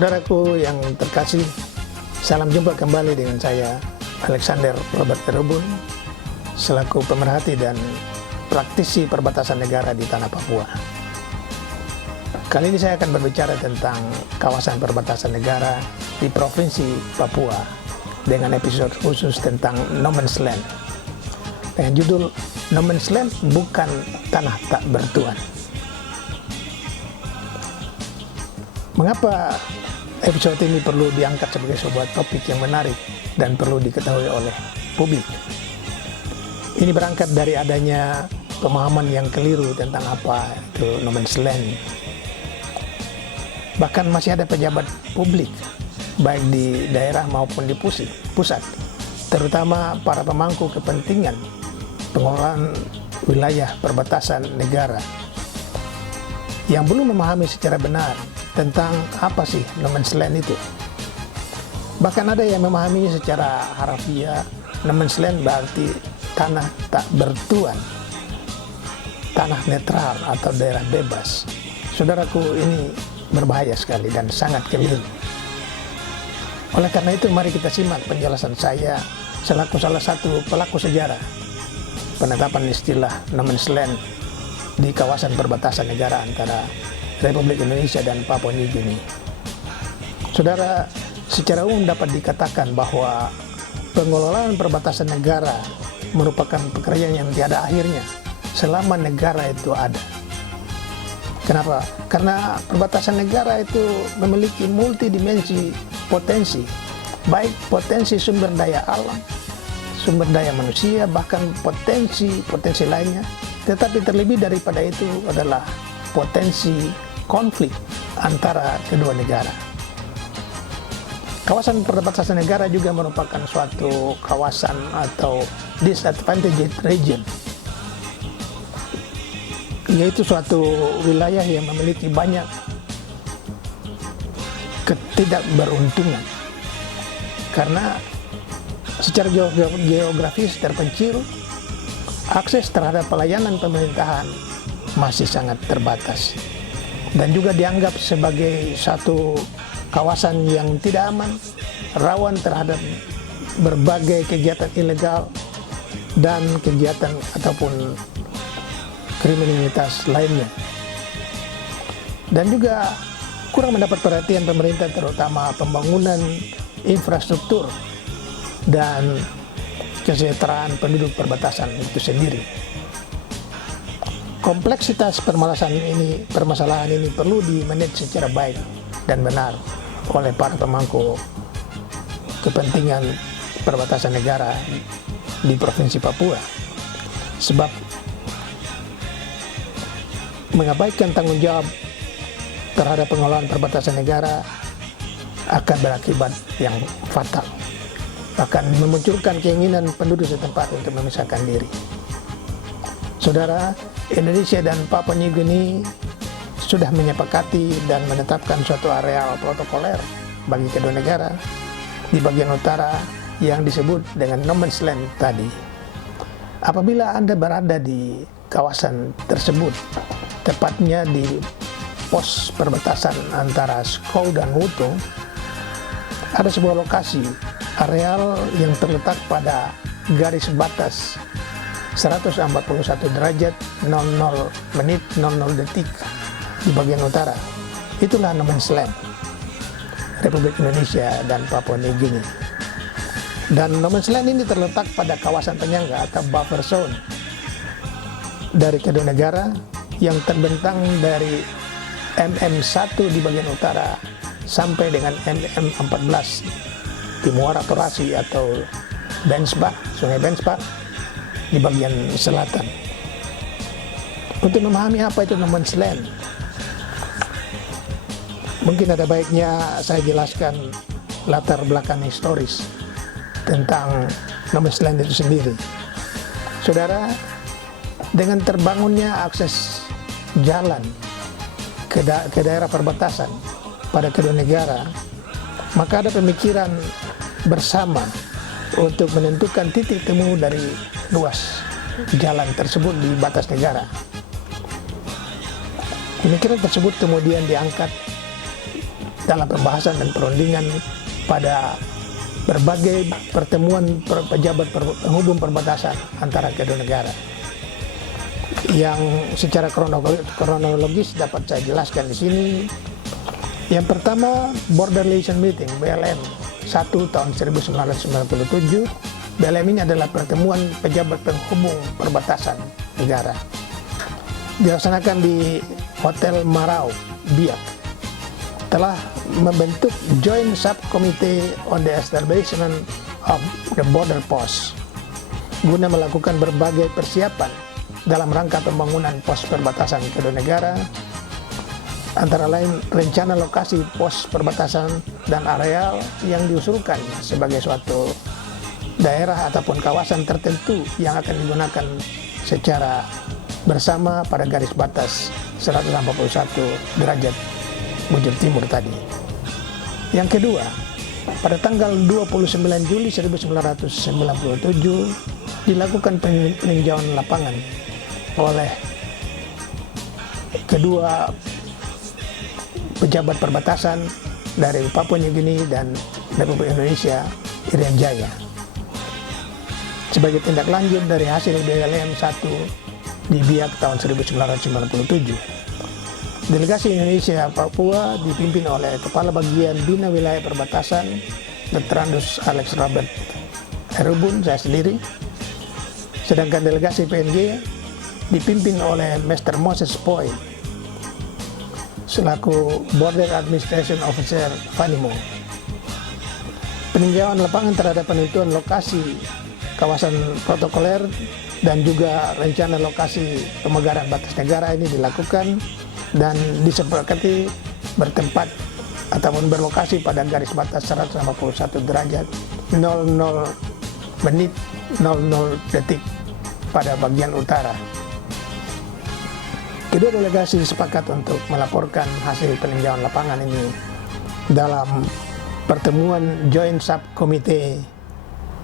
Saudaraku yang terkasih, salam jumpa kembali dengan saya, Alexander Robert Terubun, selaku pemerhati dan praktisi perbatasan negara di tanah Papua. Kali ini saya akan berbicara tentang kawasan perbatasan negara di Provinsi Papua dengan episode khusus tentang No Man's Land. Dengan judul No Man's Land bukan tanah tak bertuan. Mengapa episode ini perlu diangkat sebagai sebuah topik yang menarik dan perlu diketahui oleh publik? Ini berangkat dari adanya pemahaman yang keliru tentang apa itu No Man's Land. Bahkan masih ada pejabat publik, baik di daerah maupun di pusat, terutama para pemangku kepentingan pengelolaan wilayah perbatasan negara, yang belum memahami secara benar tentang apa sih No Man's Land itu. Bahkan ada yang memahaminya secara harafiah, No Man's Land berarti tanah tak bertuan, tanah netral atau daerah bebas. Saudaraku, ini berbahaya sekali dan sangat keliru. Oleh karena itu, mari kita simak penjelasan saya selaku salah satu pelaku sejarah penetapan istilah No Man's Land di kawasan perbatasan negara antara Republik Indonesia dan Papua New Guinea. Saudara, secara umum dapat dikatakan bahwa pengelolaan perbatasan negara merupakan pekerjaan yang tiada akhirnya selama negara itu ada. Kenapa? Karena perbatasan negara itu memiliki multidimensi potensi, baik potensi sumber daya alam, sumber daya manusia, bahkan potensi lainnya. Tetapi terlebih daripada itu adalah potensi konflik antara kedua negara. Kawasan perbatasan negara juga merupakan suatu kawasan atau disadvantaged region, yaitu suatu wilayah yang memiliki banyak ketidakberuntungan karena secara geografis terpencil, akses terhadap pelayanan pemerintahan masih sangat terbatas, dan juga dianggap sebagai satu kawasan yang tidak aman, rawan terhadap berbagai kegiatan ilegal dan kegiatan ataupun kriminalitas lainnya. Dan juga kurang mendapat perhatian pemerintah, terutama pembangunan infrastruktur dan kesejahteraan penduduk perbatasan itu sendiri. Kompleksitas permasalahan ini perlu dimanage secara baik dan benar oleh para pemangku kepentingan perbatasan negara di Provinsi Papua, sebab mengabaikan tanggung jawab terhadap pengelolaan perbatasan negara akan berakibat yang fatal, akan memunculkan keinginan penduduk setempat untuk memisahkan diri. Saudara, Indonesia dan Papua New Guinea sudah menyepakati dan menetapkan suatu areal protokoler bagi kedua negara di bagian utara yang disebut dengan No Man's Land tadi. Apabila Anda berada di kawasan tersebut, tepatnya di pos perbatasan antara Skou dan Wutung, ada sebuah lokasi areal yang terletak pada garis batas 141 derajat 00 menit 00 detik di bagian utara. Itulah No Man's Land Republik Indonesia dan Papua New Guinea. Dan No Man's Land ini terletak pada kawasan penyangga atau buffer zone dari kedua negara yang terbentang dari MM1 di bagian utara sampai dengan MM14 di Muara Torasi atau Bensbach, Sungai Bensbach di bagian selatan. Untuk memahami apa itu No Man's Land, mungkin ada baiknya saya jelaskan latar belakang historis tentang No Man's Land itu sendiri. Saudara, dengan terbangunnya akses jalan ke daerah perbatasan pada kedua negara, maka ada pemikiran bersama untuk menentukan titik temu dari ruas jalan tersebut di batas negara. Pemikiran tersebut kemudian diangkat dalam pembahasan dan perundingan pada berbagai pertemuan pejabat penghubung perbatasan antara kedua negara. Yang secara kronologis dapat saya jelaskan di sini. Yang pertama, Border Liaison Meeting (BLM) 1 tahun 1997. BLM ini adalah pertemuan pejabat penghubung perbatasan negara. Dilaksanakan di Hotel Marau, Biak. Telah membentuk Joint Subcommittee on the Establishment of the Border Post guna melakukan berbagai persiapan dalam rangka pembangunan pos perbatasan kedua negara, antara lain rencana lokasi pos perbatasan dan areal yang diusulkan sebagai suatu daerah ataupun kawasan tertentu yang akan digunakan secara bersama pada garis batas 181 derajat bujur timur tadi. Yang kedua, pada tanggal 29 Juli 1997 dilakukan peninjauan lapangan oleh kedua pejabat perbatasan dari Papua New Guinea dan Republik Indonesia, Irian Jaya, sebagai tindak lanjut dari hasil BLM 1 di Biak tahun 1997. Delegasi Indonesia Papua dipimpin oleh Kepala Bagian Bina Wilayah Perbatasan Dr. Andus Alex Robert Herubun, saya sendiri. Sedangkan delegasi PNG dipimpin oleh Mr. Moses Poi selaku Border Administration Officer Vanimo. Peninjauan lapangan terhadap penentuan lokasi kawasan protokoler dan juga rencana lokasi pemegaran batas negara ini dilakukan dan disepakati bertempat ataupun berlokasi pada garis batas 181 derajat 00 menit 00 detik pada bagian utara. Kedua delegasi sepakat untuk melaporkan hasil peninjauan lapangan ini dalam pertemuan Joint Subcommittee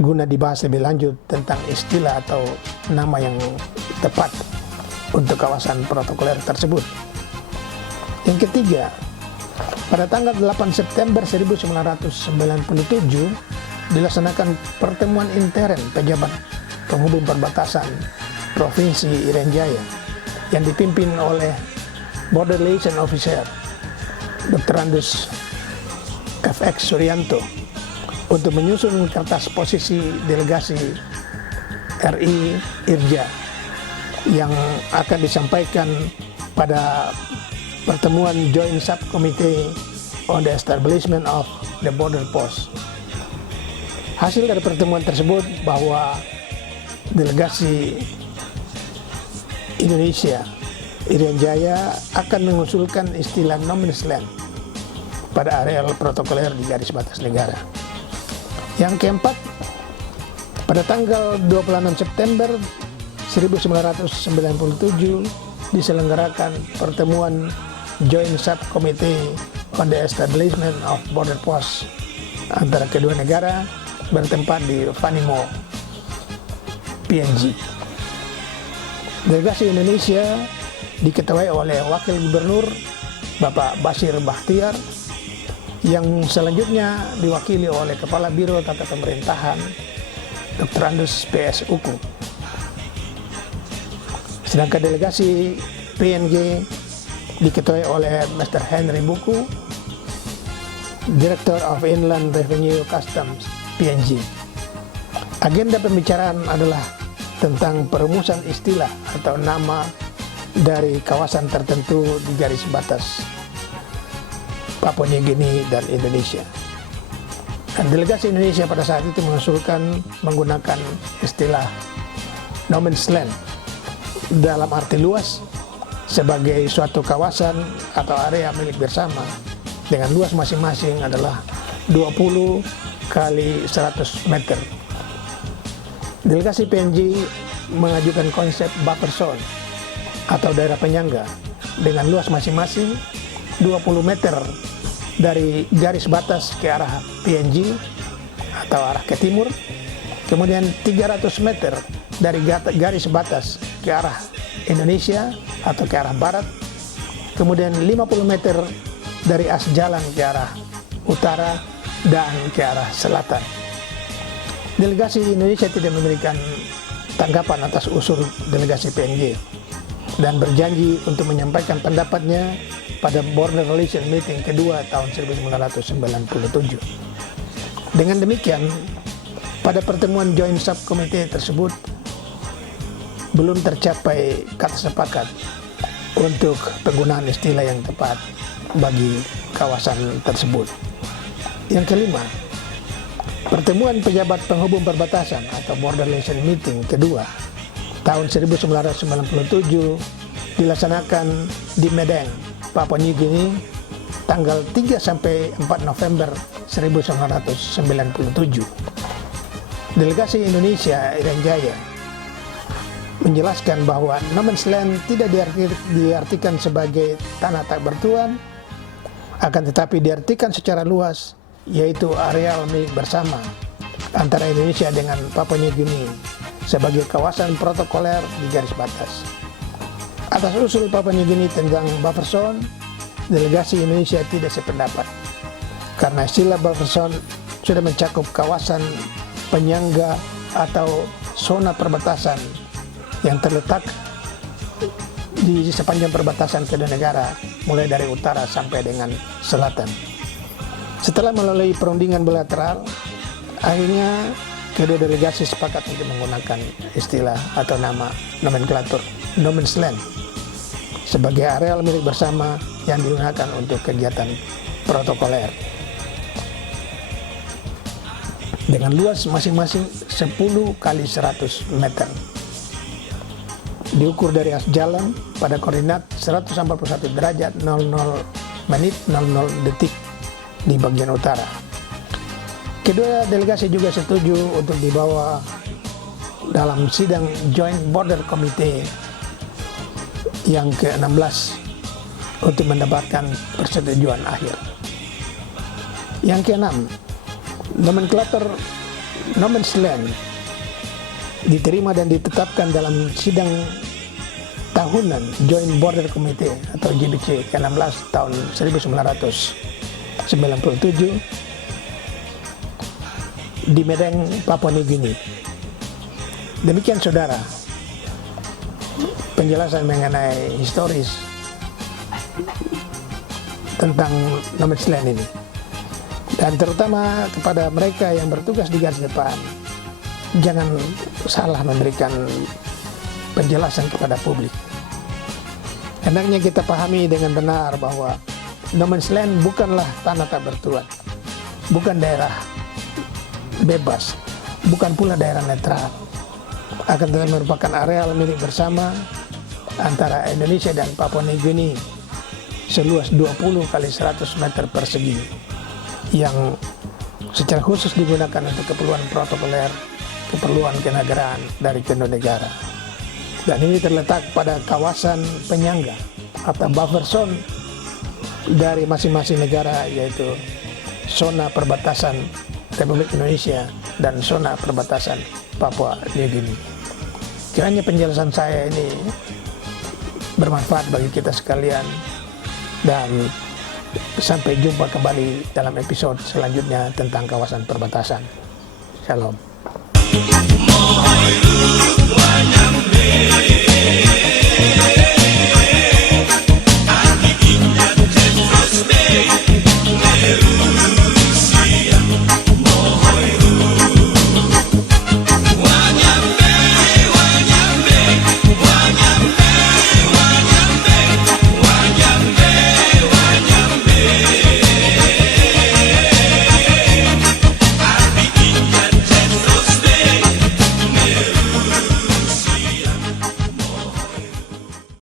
guna dibahas lebih lanjut tentang istilah atau nama yang tepat untuk kawasan protokoler tersebut. Yang ketiga, pada tanggal 8 September 1997 dilaksanakan pertemuan intern pejabat penghubung perbatasan Provinsi Irian Jaya yang dipimpin oleh Border Liaison Officer Dr. Andus FX Suryanto untuk menyusun kertas posisi delegasi RI Irja yang akan disampaikan pada pertemuan Joint Subcommittee on the Establishment of the Border Post. Hasil dari pertemuan tersebut bahwa delegasi Indonesia Irian Jaya akan mengusulkan istilah no man's land pada areal protokoler di garis batas negara. Yang keempat, pada tanggal 26 September 1997 diselenggarakan pertemuan Joint Subcommittee on the Establishment of Border Post antara kedua negara bertempat di Vanimo, PNG. Delegasi Indonesia diketuai oleh Wakil Gubernur Bapak Basir Bakhtiar yang selanjutnya diwakili oleh Kepala Biro Tata Pemerintahan Dr. Andus PS Uku. Sedangkan delegasi PNG diketuai oleh Mr. Henry Buku, Director of Inland Revenue Customs PNG. Agenda pembicaraan adalah tentang perumusan istilah atau nama dari kawasan tertentu di garis batas Papua New Guinea dan Indonesia. Dan delegasi Indonesia pada saat itu mengusulkan menggunakan istilah no man's land dalam arti luas sebagai suatu kawasan atau area milik bersama dengan luas masing-masing adalah 20 kali 100 meter. Delegasi PNG mengajukan konsep buffer zone atau daerah penyangga dengan luas masing-masing 20 meter dari garis batas ke arah PNG atau arah ke timur, kemudian 300 meter dari garis batas ke arah Indonesia atau ke arah barat, kemudian 50 meter dari as jalan ke arah utara dan ke arah selatan. Delegasi Indonesia tidak memberikan tanggapan atas usul delegasi PNG dan berjanji untuk menyampaikan pendapatnya pada Border Relation Meeting kedua tahun 1997. Dengan demikian, pada pertemuan Joint Subcommittee tersebut belum tercapai kata sepakat untuk penggunaan istilah yang tepat bagi kawasan tersebut. Yang kelima, pertemuan pejabat penghubung perbatasan atau Border Relation Meeting kedua tahun 1997 dilaksanakan di Madang, Papua New Guinea tanggal 3 sampai 4 November 1997. Delegasi Indonesia Irian Jaya menjelaskan bahwa no man's land tidak diartikan sebagai tanah tak bertuan, akan tetapi diartikan secara luas, yaitu areal milik bersama antara Indonesia dengan Papua New Guinea sebagai kawasan protokoler di garis batas. Atas usul Papua New Guinea tentang buffer zone, delegasi Indonesia tidak sependapat karena istilah buffer zone sudah mencakup kawasan penyangga atau zona perbatasan yang terletak di sepanjang perbatasan kedua negara mulai dari utara sampai dengan selatan. Setelah melalui perundingan bilateral, akhirnya kedua delegasi sepakat untuk menggunakan istilah atau nama nomenklatur no man's land sebagai areal milik bersama yang digunakan untuk kegiatan protokoler dengan luas masing-masing 10 kali 100 meter. Diukur dari as jalan pada koordinat 141 derajat 00 menit 00 detik di bagian utara. Kedua delegasi juga setuju untuk dibawa dalam sidang Joint Border Committee yang ke-16 untuk mendapatkan persetujuan akhir. Yang keenam, nomenklatur no man's land diterima dan ditetapkan dalam sidang tahunan Joint Border Committee atau JBC ke-16 tahun 1997 di Madang, Papua New Guinea. Demikian saudara, penjelasan mengenai historis tentang no man's land ini. Dan terutama kepada mereka yang bertugas di garis depan, jangan salah memberikan penjelasan kepada publik. Hendaknya kita pahami dengan benar bahwa no man's land bukanlah tanah tak bertuan, bukan daerah bebas, bukan pula daerah netral, akan tetapi merupakan areal milik bersama antara Indonesia dan Papua New Guinea seluas 20 kali 100 meter persegi yang secara khusus digunakan untuk keperluan protokoler, keperluan kenegaraan dari kedua negara. Dan ini terletak pada kawasan penyangga atau buffer zone dari masing-masing negara, yaitu zona perbatasan Republik Indonesia dan zona perbatasan Papua New Guinea. Kiranya penjelasan saya ini bermanfaat bagi kita sekalian, dan sampai jumpa kembali dalam episode selanjutnya tentang kawasan perbatasan. Shalom.